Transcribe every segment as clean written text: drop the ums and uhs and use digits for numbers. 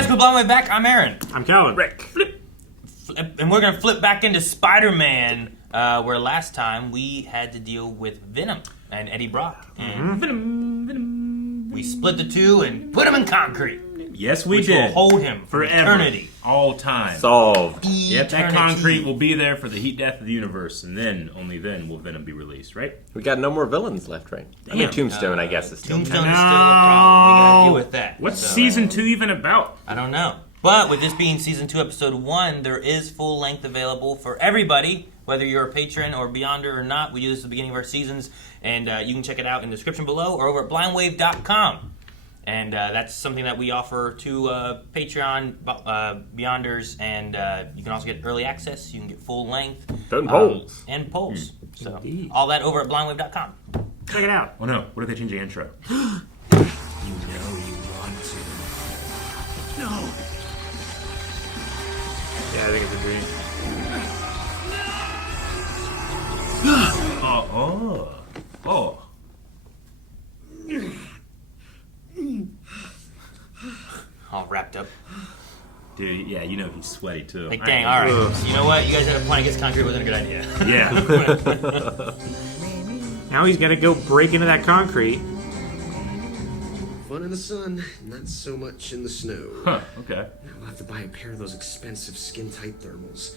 guys, we're Blind Way back. I'm Aaron. I'm Calvin. Rick. And we're going to flip back into Spider-Man, where last time we had to deal with Venom and Eddie Brock. And Venom. We split the two and put him in concrete. Yes, we which did. will hold him for eternity. All time. Solved. Yep, that concrete will be there for the heat death of the universe, and then, only then, will Venom be released, right? We got no more villains left, right? I mean, Tombstone, I guess, is still... Tombstone is still a problem. We got to deal with that. What's Season 2 even about? I don't know. But with this being Season 2, Episode 1, there is full length available for everybody, whether you're a patron or Beyonder or not. We do this at the beginning of our seasons, and you can check it out in the description below or over at blindwave.com. And that's something that we offer to Patreon Beyonders, and you can also get early access. You can get full length. And polls. And polls. So Indeed. all that over at blindwave.com. Check it out. Oh no, what if they change the intro? You know you want to. No. Yeah, I think it's a dream. Oh. All wrapped up. Dude, yeah, you know he's sweaty too. Like, dang, all right. So you know what? You guys had a plan against concrete. Wasn't a good idea. Yeah. Now he's got to go break into that concrete. Fun in the sun, not so much in the snow. Huh, okay. I'll have to buy a pair of those expensive skin-tight thermals.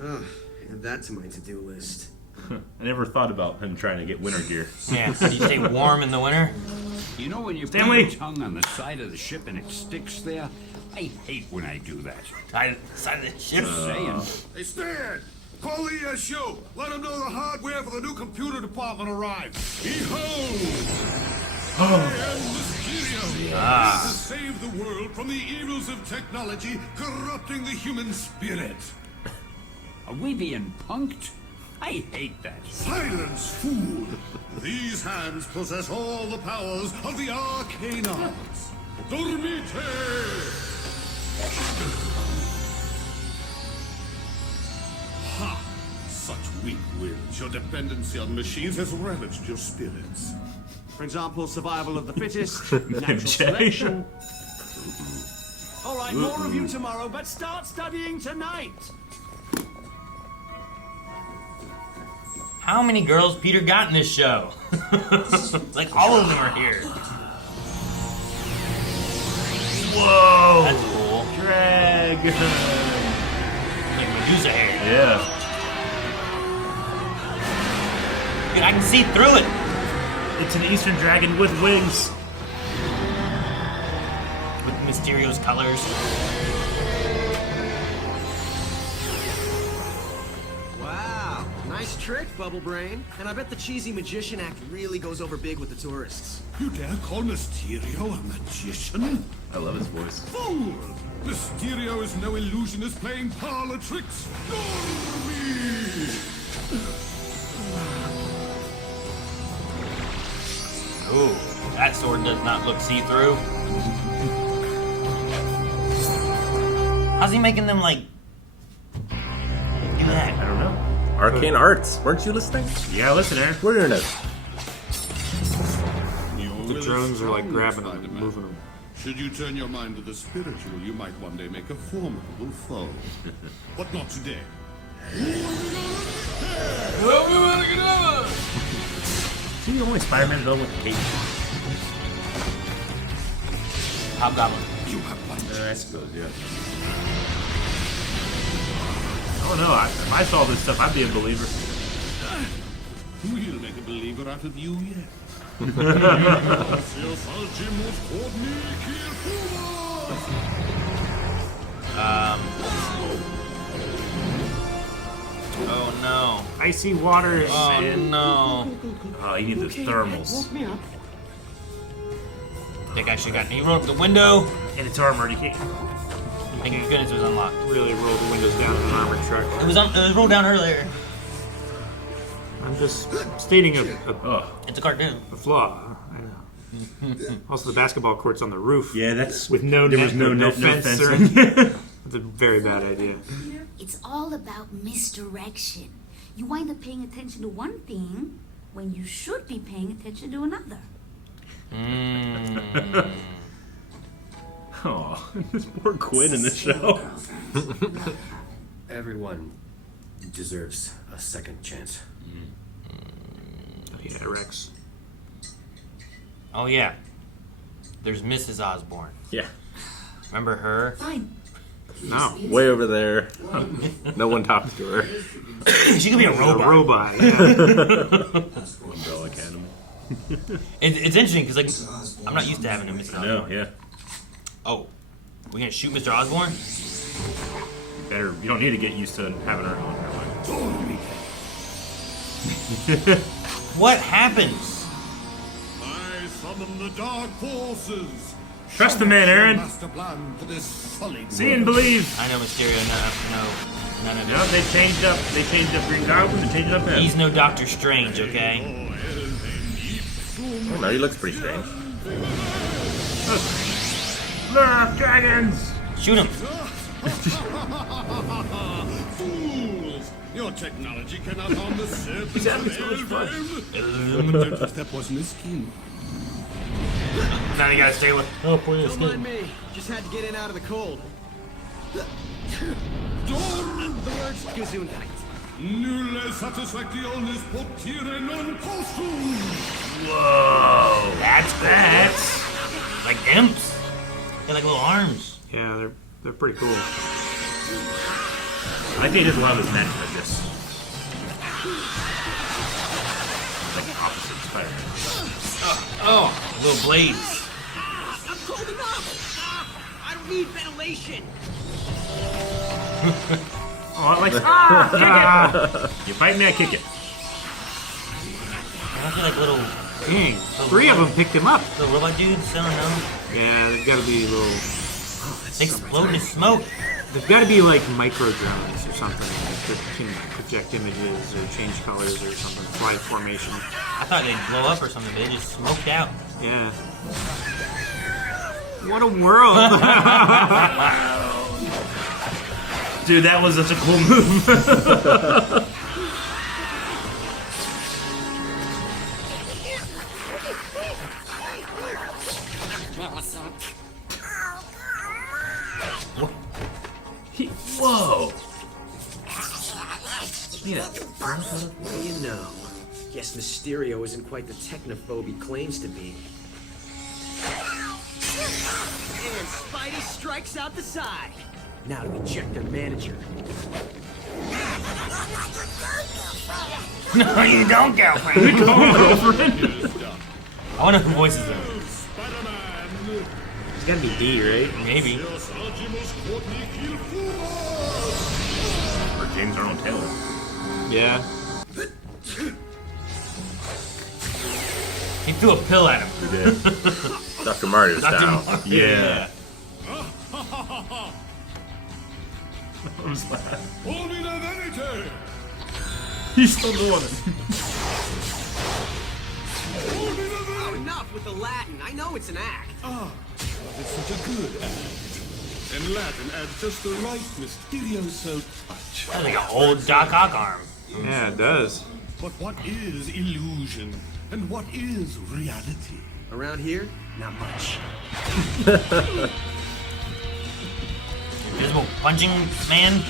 Add that to my to-do list. I never thought about him trying to get winter gear. Yeah, so you stay warm in the winter? You know when you put Stanley. your tongue on the side of the ship and it sticks there? I hate when I do that. Side of the ship? Just saying. Hey, Stan! Call the ESU! Let them know the hardware for the new computer department arrived! Behold! I am Mysterio! To save the world from the evils of technology corrupting the human spirit! Are we being punked? I hate that. Silence, fool! These hands possess all the powers of the arcane arts! Dormite! Ha! Such weak winds. Your dependency on machines has ravaged your spirits. For example, survival of the fittest, natural Jay. selection. All right, more of you tomorrow, but start studying tonight. How many girls Peter got in this show? Like, all of them are here. Whoa! That's cool. Drag. Like Medusa hair. Yeah. Dude, I can see through it. It's an Eastern dragon with wings. With Mysterio's colors. Wow, nice trick, Bubble Brain. And I bet the cheesy magician act really goes over big with the tourists. You dare call Mysterio a magician? I love his voice. Fool! Mysterio is no illusionist playing parlor tricks. Dormie! Ooh, that sword does not look see-through. How's he making them, like, do that? I don't know. Arcane Arts. Weren't you listening? Yeah, listen, Aaron. We're in it. The drones are, like, grabbing them and moving them. Should you turn your mind to the spiritual, you might one day make a formidable foe. But not today. Is he the only Spider-Man villain with a cape? Hobgoblin. You have one. I suppose, yeah. Oh no, if I saw this stuff, I'd be a believer. We'll make a believer out of you yet. Oh no. Icy waters. Oh no. Oh, you need those thermals. That guy should have gotten. He rolled up the window. And it's armored, you can't... Thank goodness it was unlocked. Really roll the windows down in an armored truck. It was rolled down earlier. I'm just stating Oh. It's a cartoon. a flaw. I know. Also, the basketball court's on the roof. Yeah, that's... With no There net, was no net, no fence. fencing. That's a very bad idea. It's all about misdirection. You wind up paying attention to one thing when you should be paying attention to another. Oh, this poor Quinn in the show. Everyone deserves a second chance. Yeah, Rex. Oh yeah. There's Mrs. Osborne. Yeah. Remember her? Fine. No. Way over there. No one talks to her. She could be a A robot. robot, yeah. Umbrella Academy. It's interesting because like I'm not used to having a Mrs. Osborne. No, yeah. Oh, we gonna shoot Mr. Osborne? Better. You don't need to get used to having her on her line. What happens? I summon the dark forces. Trust the man, Aaron. Master plan for this sullied See and world. believe. I know Mysterio. No, none of No, it. they changed up. They changed up Green Goblin. They changed up him. He's no Doctor Strange, okay? Oh, no, he looks pretty strange. Lure of dragons. Shoot him. Fools! Your technology cannot harm the serpents having of so much fun. Elven. That wasn't his skin. Now you gotta stay with. Oh, poor little Don't mind skin. me. Just had to get in out of the cold. Dorm! The word's Gesundheit. Nulle satisfactionis potire non postum! Whoa. That's like imps. They got like little arms. Yeah, they're pretty cool. I think they just love his magic like this. Like opposite Spider-Man. Oh, little blades. I'm cold enough. I don't need ventilation. Oh, I like. Kick it. You fight me, I kick it. Aren't they like little Dang, 3 of them picked him up. robot dudes? I don't know. Yeah, they've got to be little. They explode in smoke. They've got to be like micro drones or something that can project images or change colors or something. Fly formation. I thought they'd blow up or something, but they just smoked out. Yeah. What a world! Dude, that was such a cool move. Whoa. Yeah. What do you know? Guess Mysterio isn't quite the technophobe he claims to be. And Spidey strikes out the side. Now to eject their manager. No, you don't, girlfriend. I wonder who voices them. Spider-Man! It's got to be D, right? Maybe. Dios agimus quotni quil fumos! Or James Arnold Taylor. Yeah. He threw a pill at him. He did. Dr. Mario style. Yeah. Omnia venite! He's still doing it. Omnia Oh, venite! enough with the Latin. I know it's an act. It's such a good act. And Latin adds just the right Mysterio-so touch. That's like an old Doc Ock arm. Yeah, it does. But what is illusion? And what is reality? Around here, not much. Invisible punching man.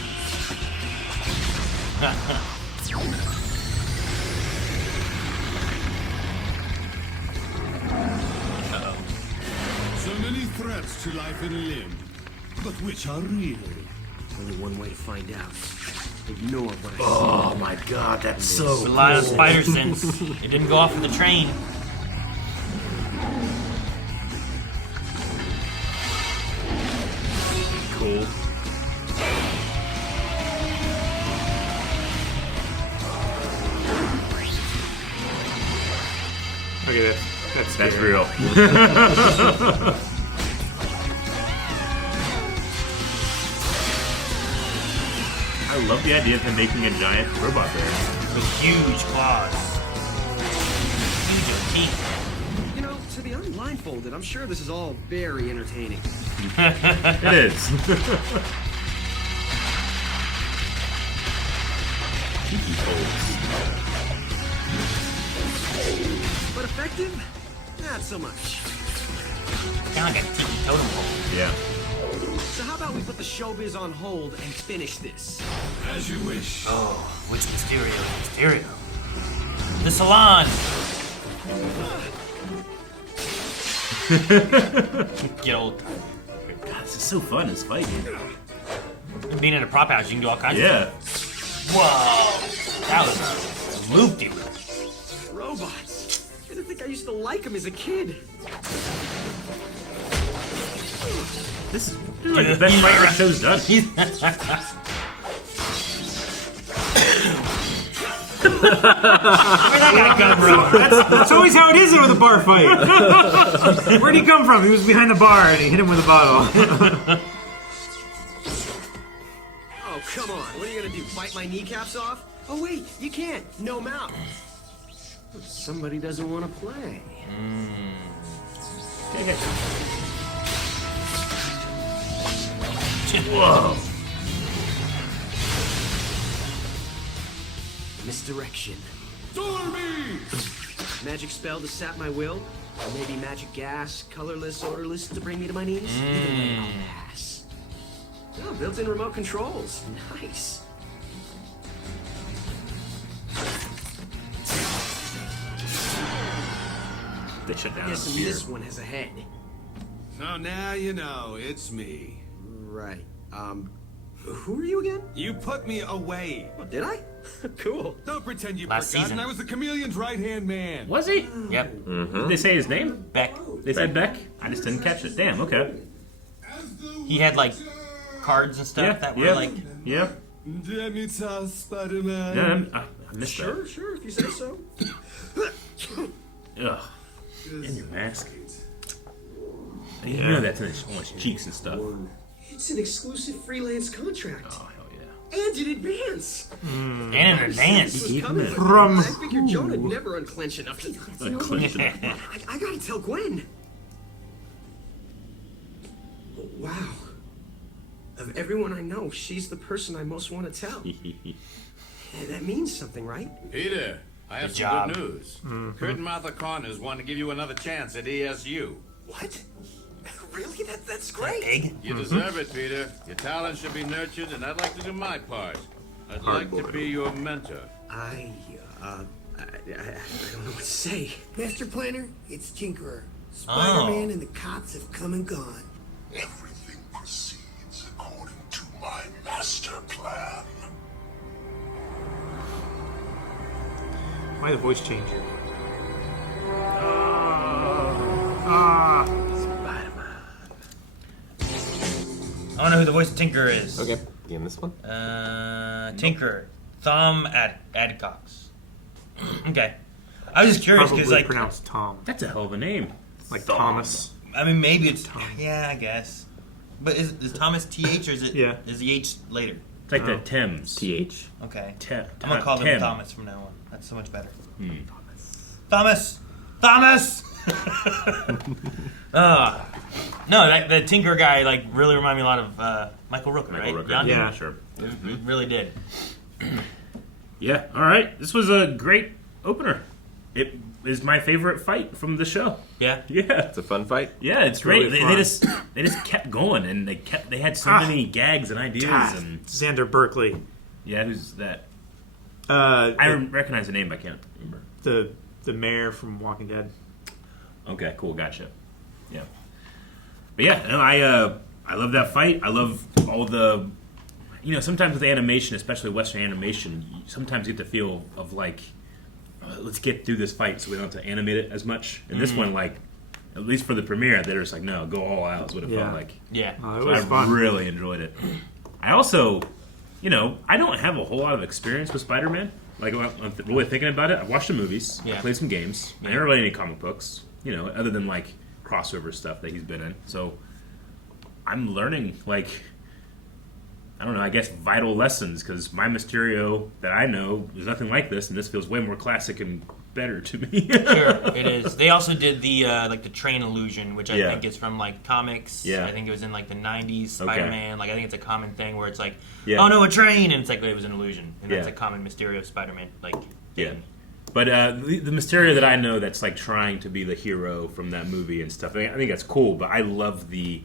So many threats to life and limb. But which are real? Only one way to find out. Ignore what I Oh my god, that's so Rely on spider sense. It didn't go off of the train. cool. Okay, that's That's real. I love the idea of him making a giant robot bear. With huge claws. Huge teeth. You know, to the unblindfolded, I'm sure this is all very entertaining. It is. Cheeky folks. But effective? Not so much. Kind of like a tiki totem pole. Yeah. So how about we put the showbiz on hold and finish this? As you wish. Oh, which Mysterio is Mysterio? The salon! Get old. God, this is so fun, this fight. Being in a prop house, you can do all kinds of Yeah. stuff. Whoa! That was loopy. Robots. I didn't think I used to like them as a kid. This is like the best fight our show's done. That's always how it is with a bar fight. Where'd he come from? He was behind the bar and he hit him with a bottle. Oh, come on. What are you gonna do? Bite my kneecaps off? Oh, wait, you can't. No mouth. Somebody doesn't want to play. Whoa. Misdirection. Stormy! Magic spell to sap my will? Or maybe magic gas, colorless, odorless to bring me to my knees? Either way, I'll pass. Oh, built-in remote controls. Nice. They shut down Guessing the this one has a head. So now you know, it's me. Right. Who are you again? You put me away. Oh, did I? Cool. Don't pretend you've Last forgotten. season. I was the chameleon's right-hand man. Was he? Yep. Did they say his name? Beck. They said Beck? I just didn't catch it. Damn, okay. He had like cards and stuff that were like. Yeah. Demita Spider-Man. Yeah, I missed Sure, sure, if you say so. that. Ugh. And your mask. You know that's on his cheeks and stuff. It's an exclusive freelance contract. Oh, hell yeah. And in advance. And in advance. This was Even coming. that. From I figured Jonah'd never unclench enough to... Unclenchable. I gotta tell Gwen. Wow. Of everyone I know, she's the person I most want to tell. That means something, right? Peter, I have Good some job. good news. Kurt and Martha Connors want to give you another chance at ESU. What? Really? That's great. Egg. You deserve it, Peter. Your talent should be nurtured, and I'd like to do my part. I'd like to be your mentor. I don't know what to say. Master Planner, it's Tinkerer. Spider-Man and the cops have come and gone. Everything proceeds according to my master plan. why the voice changer? I want to know who the voice of Tinker is. Okay. You in this one? Tinker. Thom Adcox. Okay. I was just curious because, Probably like, pronounced Tom. That's a hell of a name. Like Thomas. I mean, maybe it's yeah, I guess. But is Thomas TH or is it Yeah. is the H later? It's like the Thames. TH. Okay. Tem- I'm gonna call him Tem. Thomas from now on. That's so much better. Thomas. Thomas. No, the Tinker guy like really reminded me a lot of Michael Rooker, right? Rooker. John? Yeah. Sure. It really did. Yeah, all right. This was a great opener. It is my favorite fight from the show. Yeah. Yeah. It's a fun fight. Yeah, it's great. really They fun. they just kept going, and they had so Ah. many gags and ideas, God, and Xander Berkeley. yeah, who's that? I I recognize the name, but I can't remember. the mayor from Walking Dead. Okay, cool, gotcha. Yeah, but yeah, no, I love that fight. I love all the, sometimes with animation, especially Western animation, you sometimes get the feel of like, let's get through this fight so we don't have to animate it as much. And this one, like, at least for the premiere, they're just like, no, go all out. Is what it Yeah. felt like. Yeah. It So was I fun. really enjoyed it. I also, I don't have a whole lot of experience with Spider-Man. Like, I'm really thinking about it. I've watched the movies. Yeah. I played some games. I never read any comic books, other than, like, crossover stuff that he's been in. So I'm learning, like, I don't know, I guess vital lessons, because my Mysterio that I know is nothing like this, and this feels way more classic and better to me. Sure, it is. They also did the the train illusion, which I Yeah. think is from like comics. Yeah. I think it was in like the '90s Okay. Spider-Man. Like I think it's a common thing where it's like, Yeah. oh no, a train, and it's like it was an illusion, and that's Yeah. a common Mysterio Spider-Man like Yeah. thing. But the Mysterio that I know that's like trying to be the hero from that movie and stuff, I think that's cool. But I love the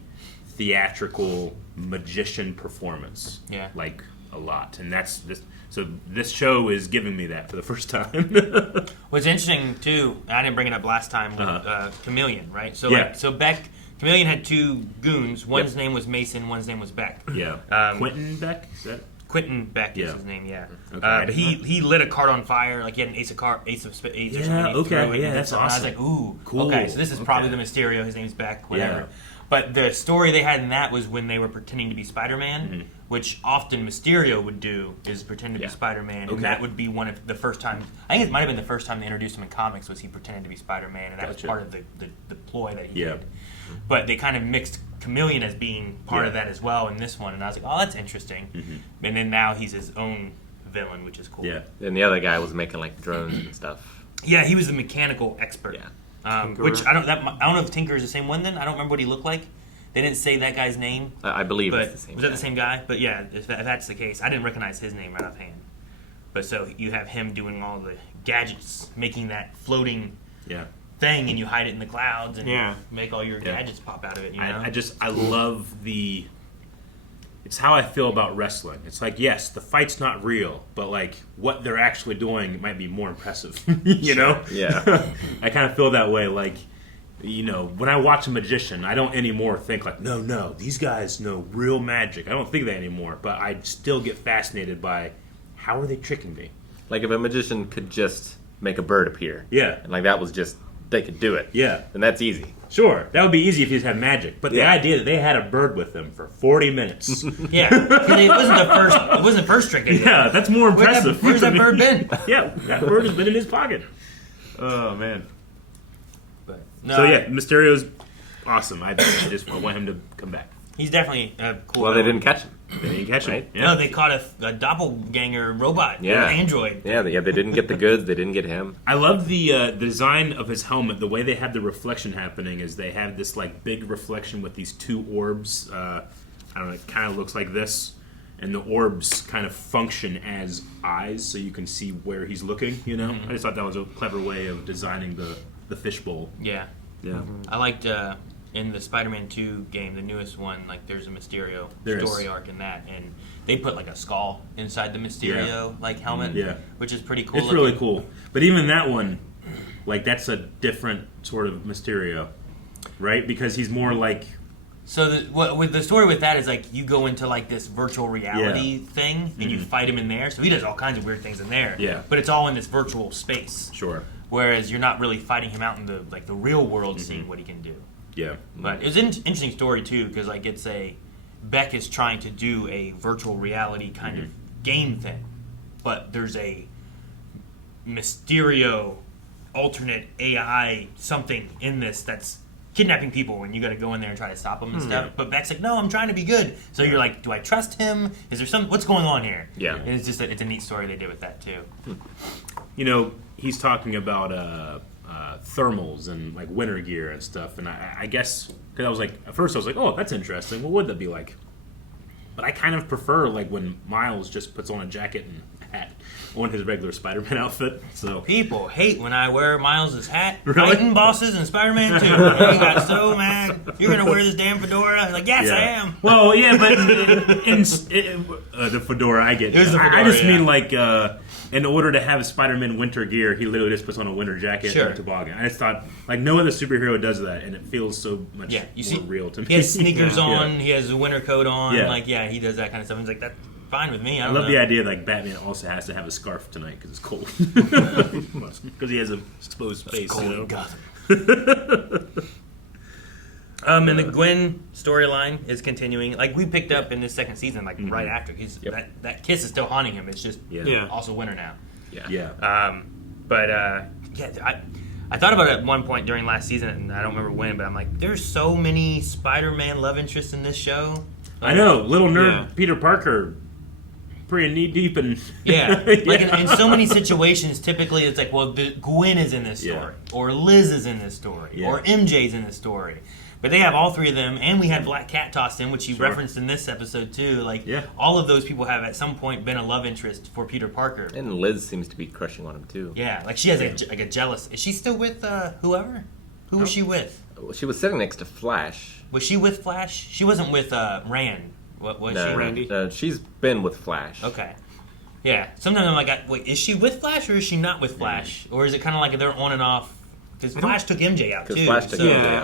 theatrical magician performance, like a lot, and that's this. So this show is giving me that for the first time. What's interesting too, I didn't bring it up last time with Chameleon, right? So Chameleon had two goons. One's name was Mason. One's name was Beck. Yeah, Quentin Beck. Is that? Quentin Beck is his name, Okay. But he lit a cart on fire, like he had an ace of spades or something. That's awesome. And I was like, ooh, cool. Okay, so this is probably the Mysterio. His name's Beck, whatever. Yeah. But the story they had in that was when they were pretending to be Spider-Man, which often Mysterio would do, is pretend to be Spider-Man, and that would be one of the first times. I think it might have been the first time they introduced him in comics was he pretended to be Spider-Man, and that was part of the ploy that he did. But they kind of mixed Chameleon as being part of that as well in this one, and I was like, oh, that's interesting. And then now he's his own villain, which is cool. Yeah, and the other guy was making like drones and stuff. Yeah, he was the mechanical expert. Yeah. Which I don't know if Tinker is the same one. Then I don't remember what he looked like. They didn't say that guy's name. I believe it's the same. Was that the same guy? But yeah, if that's the case, I didn't recognize his name right offhand. But so you have him doing all the gadgets, making that floating thing, and you hide it in the clouds and make all your gadgets pop out of it. You know? I love the. It's how I feel about wrestling. It's like, yes, the fight's not real, but like what they're actually doing might be more impressive. you know? Yeah. I kind of feel that way. Like, you know, when I watch a magician, I don't anymore think like, no, these guys know real magic. I don't think that anymore, but I still get fascinated by how are they tricking me? Like if a magician could just make a bird appear. Yeah. And like that was just, they could do it. Yeah. And that's easy. Sure, that would be easy if you just had magic. But the idea that they had a bird with them for 40 minutes. Yeah, it wasn't the first trick. Yeah, that's more impressive. Where's that bird been? Yeah, that bird has been in his pocket. Oh, man. But, Mysterio's awesome. I want him to come back. He's definitely cool. Well, they didn't catch him. They didn't catch him. Right? Yeah. No, they caught a doppelganger robot. Yeah. Android. Yeah, they didn't get the goods. They didn't get him. I love the design of his helmet. The way they have the reflection happening is they have this like big reflection with these two orbs. I don't know. It kind of looks like this, and the orbs kind of function as eyes, so you can see where he's looking. You know, I just thought that was a clever way of designing the fishbowl. Yeah. Yeah. I liked. In the Spider-Man 2 game, the newest one, like there's a Mysterio story arc in that, and they put like a skull inside the Mysterio like helmet, which is pretty cool. It's really cool. But even that one, like that's a different sort of Mysterio, right? Because he's more like. So with the story with that is like you go into like this virtual reality thing, and you fight him in there. So he does all kinds of weird things in there. Yeah. But it's all in this virtual space. Sure. Whereas you're not really fighting him out in the real world, seeing what he can do. Yeah, but it's an interesting story too because like it's Beck is trying to do a virtual reality kind of game thing, but there's a Mysterio alternate AI something in this that's kidnapping people, and you got to go in there and try to stop them and stuff. But Beck's like, no, I'm trying to be good. So you're like, do I trust him? Is there what's going on here? Yeah, and it's just it's a neat story they did with that too. You know, he's talking about thermals and like winter gear and stuff, and I guess because I was like at first I was like, oh, that's interesting, what would that be like? But I kind of prefer like when Miles just puts on a jacket and hat on his regular Spider-Man outfit. So people hate when I wear Miles' hat. Really? Fighting bosses in Spider-Man 2. He got so mad. You're gonna wear this damn fedora? I'm like, yes, I am. Well, yeah, but the fedora I get. It was the fedora, I just mean like in order to have Spider-Man winter gear, he literally just puts on a winter jacket and a toboggan. I just thought, like, no other superhero does that, and it feels so much more real to me. He has sneakers on, Yeah. he has a winter coat on, he does that kind of stuff. He's like, that's fine with me. I love the idea like Batman also has to have a scarf tonight because it's cold. Because he has an exposed face. Cold you know? in Gotham. And the Gwen storyline is continuing. Like we picked up in this second season, like right after that kiss is still haunting him. It's just also winter now. I thought about it at one point during last season, and I don't remember when, but I'm like, there's so many Spider-Man love interests in this show. I know, little nerd Peter Parker, pretty knee deep in in so many situations. Typically, it's like, well, Gwen is in this story, or Liz is in this story, or MJ's in this story. But they have all three of them, and we had Black Cat tossed in, which he referenced in this episode too. Like, all of those people have at some point been a love interest for Peter Parker. And Liz seems to be crushing on him too. Yeah, like she has a jealous. Is she still with whoever? Who was she with? She was sitting next to Flash. Was she with Flash? She wasn't with Rand. What was she? Randy? She's been with Flash. Okay. Yeah. Sometimes I'm like, wait, is she with Flash or is she not with Flash? Or is it kind of like they're on and off? Because Flash took MJ out too.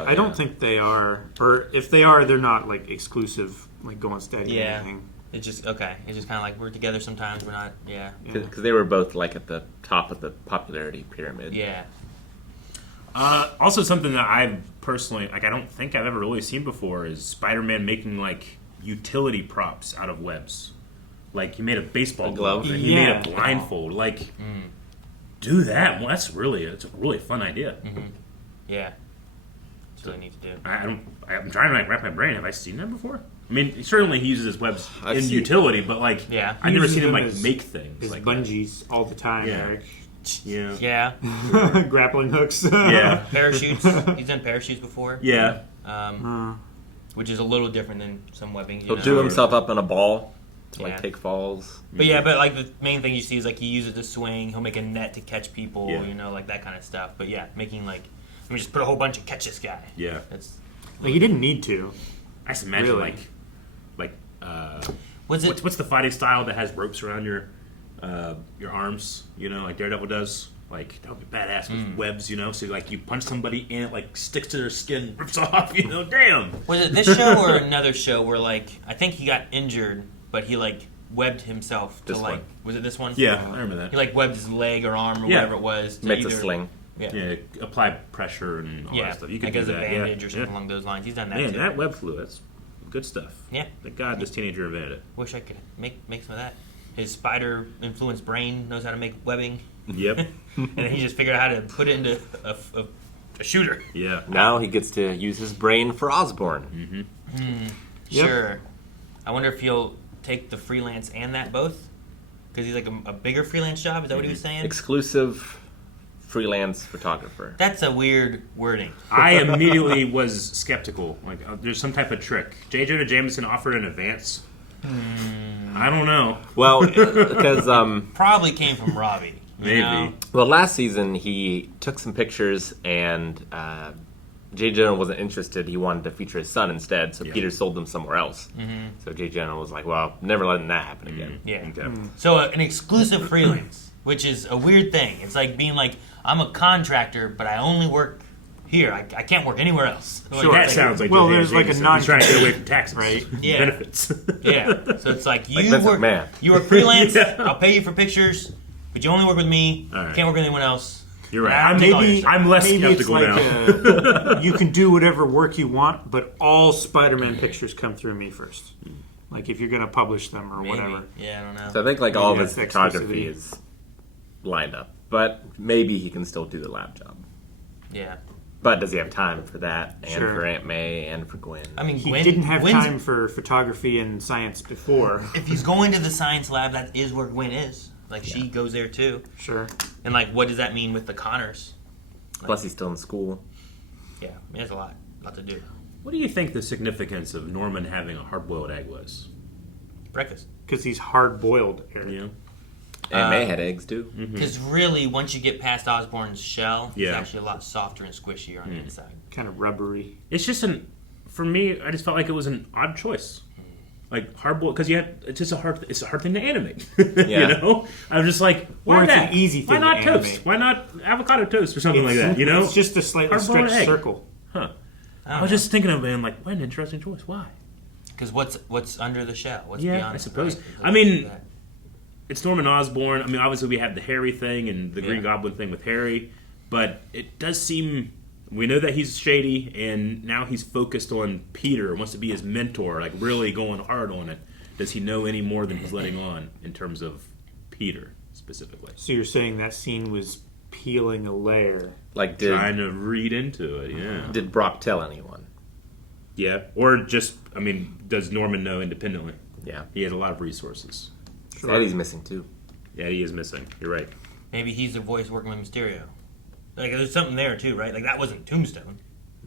I don't think they are. Or if they are, they're not like exclusive, like going steady or anything. It's just okay. It's just kind of like we're together sometimes. We're not. Yeah. Because they were both like at the top of the popularity pyramid. Yeah. Also, something that I personally I don't think I've ever really seen before is Spider-Man making like utility props out of webs. Like he made a baseball glove, and he made a blindfold. Like, do that. Well, it's a really fun idea. Mm-hmm. Yeah, it's really neat to do. I'm trying to like wrap my brain. Have I seen that before? I mean, certainly he uses his webs in utility, but like, I've never seen him like make things. His like bungees all the time, Eric. Yeah. Grappling hooks. Parachutes. He's done parachutes before. Yeah. Which is a little different than some webbing. He'll do himself up in a ball to like take falls. But but like the main thing you see is like he uses the swing. He'll make a net to catch people. You know, like that kind of stuff. But making like let me just put a whole bunch of catch this guy. Yeah. That's like he didn't need to. I just imagine what's the fighting style that has ropes around your arms? You know, like Daredevil does. Like that would be badass with webs, you know. So like you punch somebody and it like sticks to their skin, rips off. You know, damn. Was it this show or another show where like I think he got injured, but he like webbed himself to like was it this one? Yeah, I remember that. He like webbed his leg or arm or whatever it was. To Makes a sling. Yeah, apply pressure and all that stuff. You can do as a that. bandage or something along those lines. He's done that. Man, too. that web flu, that's good stuff. Yeah. Thank God this teenager invented it. Wish I could make some of that. His spider-influenced brain knows how to make webbing. Yep. And he just figured out how to put it into a shooter. Yeah. Now he gets to use his brain for Osborn. Mm-hmm. Sure. I wonder if he'll take the freelance and that both? Because he's like a bigger freelance job? Is that what he was saying? Exclusive freelance photographer. That's a weird wording. I immediately was skeptical. Like, there's some type of trick. J. Jonah Jameson offered an advance. I don't know. Well, because probably came from Robbie. Maybe. Know? Well, last season he took some pictures and J. Jonah wasn't interested. He wanted to feature his son instead, so Peter sold them somewhere else. Mm-hmm. So J. Jonah was like, well, never letting that happen again. Yeah. Okay. So an exclusive freelance, which is a weird thing. It's like being like, I'm a contractor, but I only work here. I can't work anywhere else. Sure. That sounds like there's like a He's trying to get away from taxes, right? Yeah. Benefits. Yeah. So it's like Vince McMahon. You work freelance. I'll pay you for pictures, but you only work with me. Right. Can't work with anyone else. You're right. I'm less skeptical now. You can do whatever work you want, but all Spider-Man pictures come through me first. Like if you're going to publish them or whatever. Yeah, I don't know. So I think like all of his that's photography exclusivity. is lined up, but maybe he can still do the lab job. Yeah. But does he have time for that, and Sure. for Aunt May, and for Gwen? I mean, He Gwen didn't have Gwen's- time for photography and science before. If he's going to the science lab, that is where Gwen is. Like she goes there too. Sure. And like, what does that mean with the Connors? Plus, he's still in school. Yeah, there's a lot to do. What do you think the significance of Norman having a hard-boiled egg was? Breakfast. Because he's hard-boiled, Eric. You know? Aunt May had eggs too. Because really, once you get past Osborn's shell, it's Yeah. actually a lot softer and squishier on the inside. Kind of rubbery. It's just for me, I just felt like it was an odd choice. Like hard-boiled, because it's a hard thing to animate. Yeah. You know? I was just like, why Or it's that? an easy thing Why not to toast? animate. Why not avocado toast or something like that? You know? It's just a slightly Hard-boiled stretched egg. circle. Huh. I was just thinking of it, and like, what an interesting choice. Why? Because what's under the shell? What's Yeah, beyond I it, suppose. right? I mean, it's Norman Osborn. I mean, obviously we have the Harry thing and the Green Yeah. Goblin thing with Harry, but it does seem we know that he's shady, and now he's focused on Peter, wants to be his mentor, like really going hard on it. Does he know any more than he's letting on in terms of Peter specifically? So you're saying that scene was peeling a layer. Like, Trying to read into it, yeah. did Brock tell anyone? Yeah, or just, I mean, does Norman know independently? Yeah. He has a lot of resources. Eddie's missing too. Yeah, he is missing. You're right. Maybe he's the voice working with Mysterio. Like, there's something there too, right? Like that wasn't Tombstone.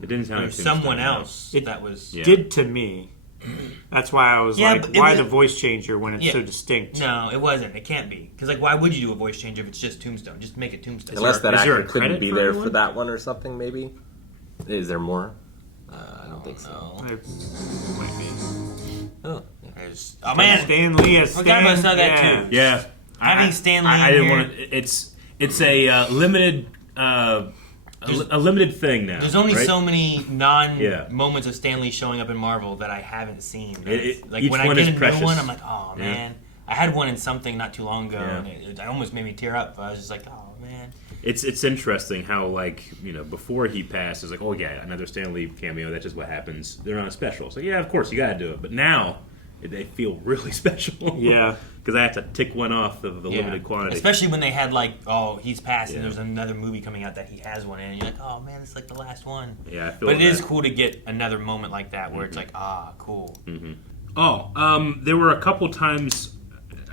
It didn't sound Or like someone Tombstone, no. else It that was. Yeah. Did to me. That's why I was Yeah, like, but it why was- the voice changer when it's Yeah. so distinct? No, it wasn't. It can't be. Because, like, why would you do a voice change if it's just Tombstone? Just make it Tombstone. Unless that is there actor a couldn't credit be for there anyone? for that one or something, maybe. Is there more? I don't think so. No. It might be. Oh, Oh, man. Stan Lee as Okay, Stan. I must know that yeah. too. Yeah, Having Stan Lee I in didn't here- want to. It's a limited. A limited thing now. There's only right? so many non Yeah. moments of Stan Lee showing up in Marvel that I haven't seen. Like each when I one get is a new precious. one, I'm like, oh Yeah. man. I had one in something not too long ago, Yeah. and it almost made me tear up. I was just like, oh man. It's interesting how, like, before he passed, it's like, oh yeah, another Stan Lee cameo. That's just what happens. They're on a special. So yeah, of course you got to do it. But now they feel really special. Yeah. Because I have to tick one off of the limited quantity. Especially when they had like, oh, he's passed, and Yeah. there's another movie coming out that he has one in, and you're like, oh man, it's like the last one. Yeah, I feel But it is that. cool to get another moment like that where it's like, ah, cool. Oh, there were a couple times.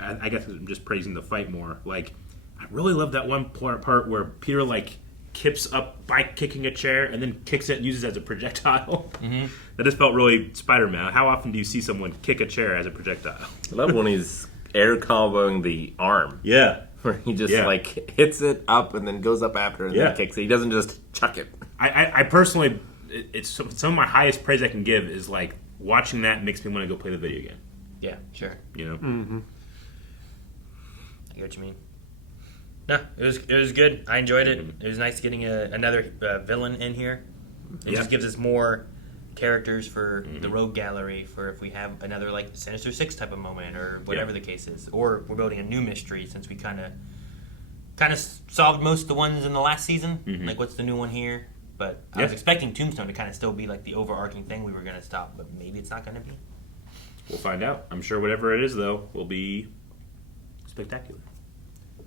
I guess I'm just praising the fight more. Like, I really love that one part where Peter like kips up by kicking a chair and then kicks it and uses it as a projectile. Mm-hmm. That just felt really Spider-Man. How often do you see someone kick a chair as a projectile? I love when he's air comboing the arm. Yeah. Where he just Yeah. like hits it up and then goes up after and Yeah. then kicks it. He doesn't just chuck it. I personally, it's some of my highest praise I can give is like watching that makes me want to go play the video game. Yeah, sure. You know. Mm-hmm. I get what you mean. No, it was good. I enjoyed it. It was nice getting another villain in here. It Yeah. just gives us more characters for the Rogue Gallery for if we have another like Sinister Six type of moment or whatever the case is, or we're building a new mystery since we kind of solved most of the ones in the last season. Like what's the new one here? But I was expecting Tombstone to kind of still be like the overarching thing we were going to stop, but maybe it's not going to be. We'll find out. I'm sure whatever it is though will be spectacular.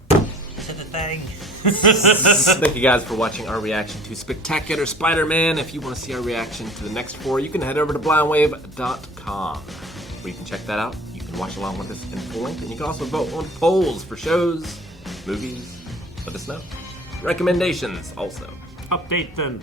Said the thing. Thank you guys for watching our reaction to Spectacular Spider-Man. If you want to see our reaction to the next 4, you can head over to blindwave.com where you can check that out. You can watch along with us in full length, and you can also vote on polls for shows, movies. Let us know. Recommendations also. Update them.